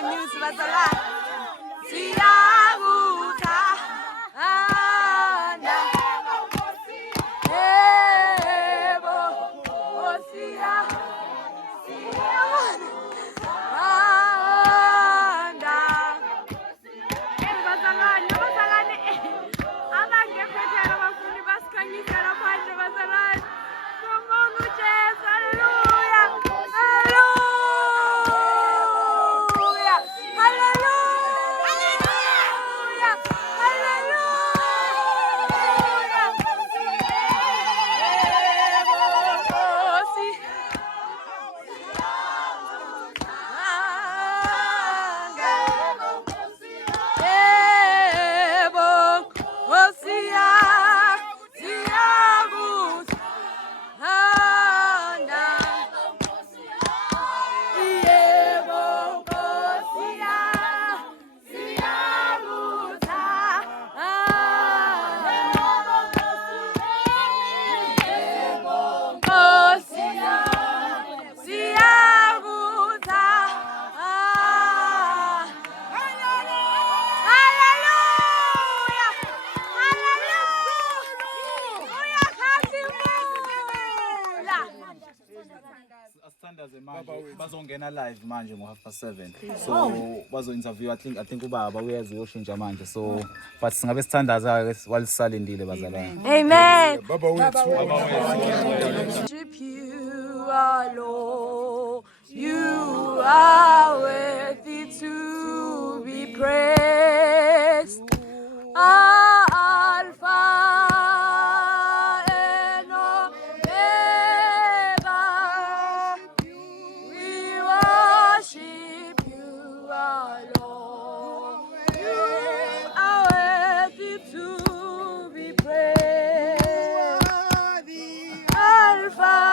news bazalwane siyakuthanda yebo siyabona bazalwane abangekho ekhaya abafuni basikhanyisela phandle bazalwane sibonga uJesu haleluya haleluya haleluya asithandaze manje bazongena live manje ngo7:30 so bazo-interview I think ubaba uyazi uyoshintsha manje so but singabe sithandaza walisalindile bazalwane. Amen. Baba wethu Worship you are Lord, you are worthy to be praised. Alpha and Omega, we worship you, our Lord. You are worthy to be praised. Alpha